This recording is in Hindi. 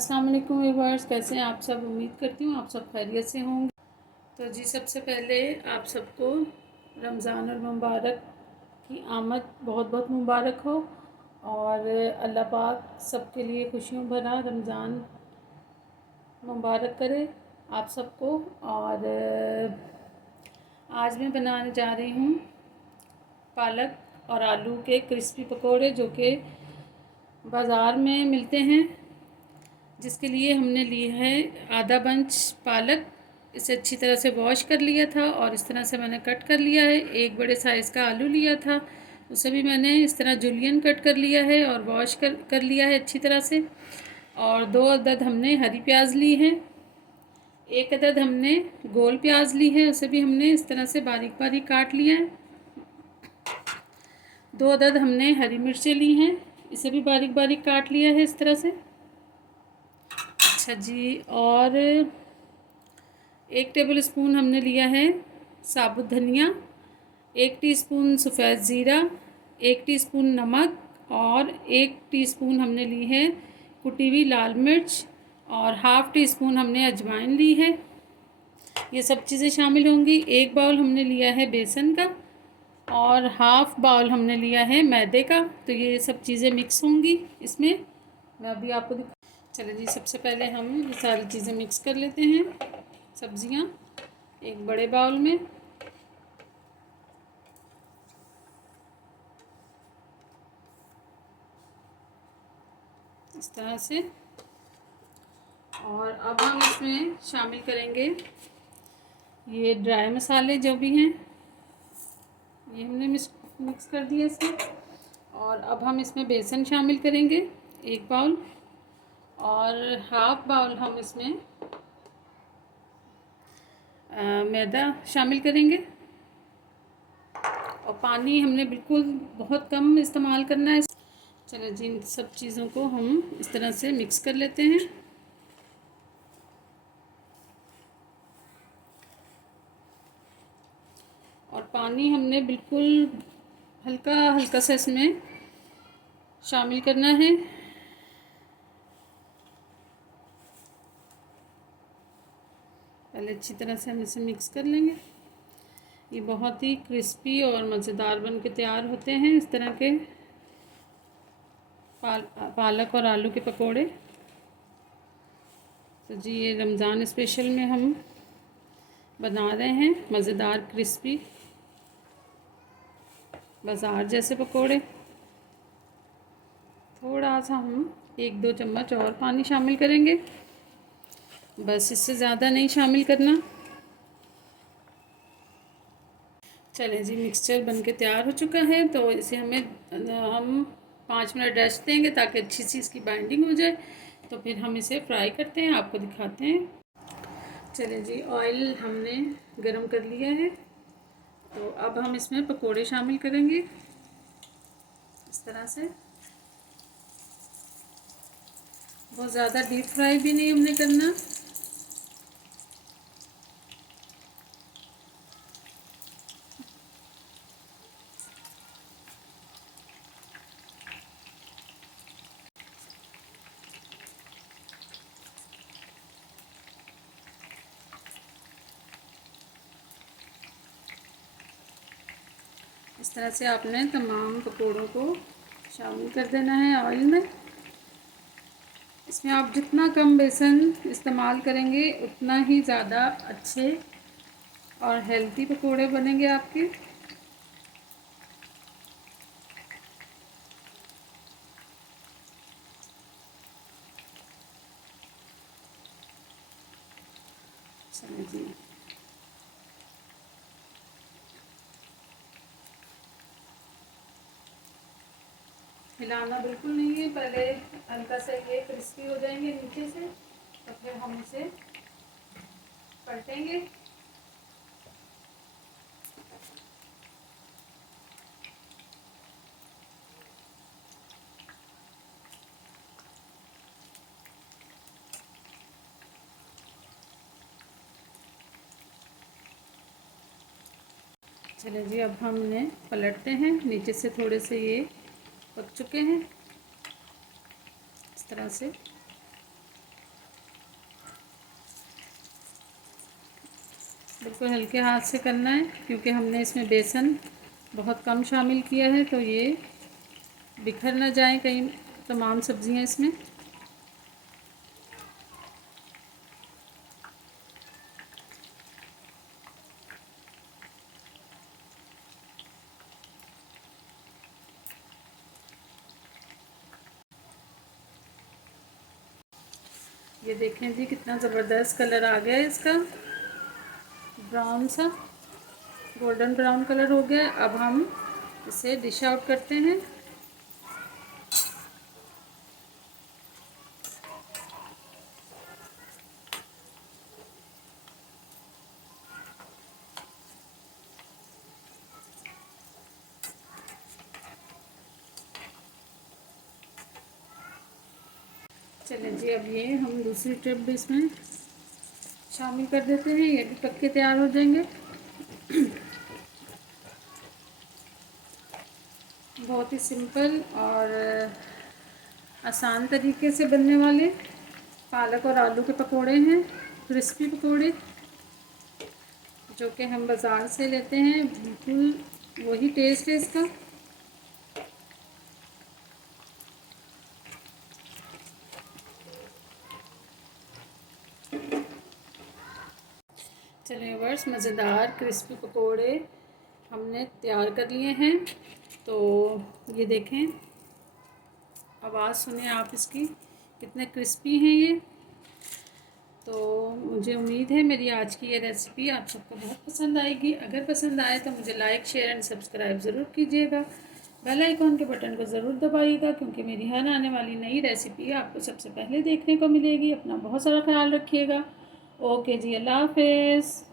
अस्सलाम वालेकुम व्यूअर्स, कैसे हैं आप सब। उम्मीद करती हूँ आप सब खैरियत से होंगे। तो जी सबसे पहले आप सबको रमज़ान और मुबारक की आमद बहुत बहुत मुबारक हो और अल्लाह पाक सबके लिए खुशियों भरा रमज़ान मुबारक करे आप सबको। और आज मैं बनाने जा रही हूँ पालक और आलू के क्रिस्पी पकोड़े, जो कि बाज़ार में मिलते हैं। जिसके लिए हमने ली है आधा बंच पालक। इसे अच्छी तरह से वॉश कर लिया था और इस तरह से मैंने कट कर लिया है। एक बड़े साइज़ का आलू लिया था, उसे भी मैंने इस तरह जूलियन कट कर लिया है और वॉश कर लिया है अच्छी तरह से। और 2 अदद हमने हरी प्याज ली है। 1 अदद हमने गोल प्याज ली है, उसे भी हमने इस तरह से बारीक बारीक काट लिया है। 2 अदद हमने हरी मिर्चें ली हैं, इसे भी बारीक बारीक काट लिया है इस तरह से। अच्छा जी, और 1 टेबल स्पून हमने लिया है साबुत धनिया, 1 टीस्पून सफ़ेद ज़ीरा, 1 टीस्पून नमक और 1 टीस्पून हमने ली है कुटी हुई लाल मिर्च और हाफ़ टी स्पून हमने अजवाइन ली है। ये सब चीज़ें शामिल होंगी। 1 बाउल हमने लिया है बेसन का और हाफ़ बाउल हमने लिया है मैदे का। तो ये सब चीज़ें मिक्स होंगी इसमें। मैं अभी आपको चलिए जी, सबसे पहले हम ये सारी चीज़ें मिक्स कर लेते हैं। सब्जियां एक बड़े बाउल में, इस तरह से। और अब हम इसमें शामिल करेंगे ये ड्राई मसाले जो भी हैं, ये हमने मिक्स कर दिया इसमें। और अब हम इसमें बेसन शामिल करेंगे 1 बाउल और हाफ़ बाउल हम इसमें मैदा शामिल करेंगे। और पानी हमने बिल्कुल बहुत कम इस्तेमाल करना है। चलो जी, इन सब चीज़ों को हम इस तरह से मिक्स कर लेते हैं। और पानी हमने बिल्कुल हल्का हल्का सा इसमें शामिल करना है। पहले अच्छी तरह से हम इसे मिक्स कर लेंगे। ये बहुत ही क्रिस्पी और मज़ेदार बन के तैयार होते हैं इस तरह के पालक और आलू के पकोड़े। तो जी, ये रमज़ान स्पेशल में हम बना रहे हैं मज़ेदार क्रिस्पी बाज़ार जैसे पकोड़े। थोड़ा सा हम 1-2 चम्मच और पानी शामिल करेंगे, बस, इससे ज़्यादा नहीं शामिल करना। चलें जी, मिक्सचर बनके तैयार हो चुका है। तो इसे हम 5 मिनट रेस्ट देंगे ताकि अच्छी सी इसकी बाइंडिंग हो जाए। तो फिर हम इसे फ्राई करते हैं, आपको दिखाते हैं। चलें जी, ऑयल हमने गरम कर लिया है। तो अब हम इसमें पकोड़े शामिल करेंगे इस तरह से। बहुत ज़्यादा डीप फ्राई भी नहीं हमने करना। इस तरह से आपने तमाम पकोड़ों को शामिल कर देना है ऑयल में। इसमें आप जितना कम बेसन इस्तेमाल करेंगे उतना ही ज़्यादा अच्छे और हेल्दी पकोड़े बनेंगे आपके। चलिए जी, हिलाना बिल्कुल नहीं है। पहले हल्का सा ये क्रिस्पी हो जाएंगे नीचे से, तो फिर हम इसे पलटेंगे। चलिए जी, अब हमने पलटते हैं। नीचे से थोड़े से ये पक चुके हैं इस तरह से। बिल्कुल हल्के हाथ से करना है क्योंकि हमने इसमें बेसन बहुत कम शामिल किया है, तो ये बिखर ना जाए कहीं तमाम सब्ज़ियाँ इसमें। ये देखें जी कितना ज़बरदस्त कलर आ गया है इसका, ब्राउन सा गोल्डन ब्राउन कलर हो गया। अब हम इसे डिश आउट करते हैं। चलें जी, अब ये हम दूसरी ट्रिप भी इसमें शामिल कर देते हैं, ये भी पक के तैयार हो जाएंगे। बहुत ही सिंपल और आसान तरीके से बनने वाले पालक और आलू के पकोड़े हैं, क्रिस्पी पकोड़े, जो कि हम बाज़ार से लेते हैं। बिल्कुल वही टेस्ट है इसका। चलिए वर्स, मज़ेदार क्रिस्पी पकोड़े हमने तैयार कर लिए हैं। तो ये देखें, आवाज़ सुने आप इसकी, कितने क्रिस्पी हैं ये। तो मुझे उम्मीद है मेरी आज की ये रेसिपी आप सबको बहुत पसंद आएगी। अगर पसंद आए तो मुझे लाइक, शेयर एंड सब्सक्राइब ज़रूर कीजिएगा। बेल आइकॉन के बटन को ज़रूर दबाइएगा क्योंकि मेरी हर आने वाली नई रेसिपी आपको सबसे पहले देखने को मिलेगी। अपना बहुत सारा ख्याल रखिएगा। ओके जी, अल्लाह हाफ़िज़।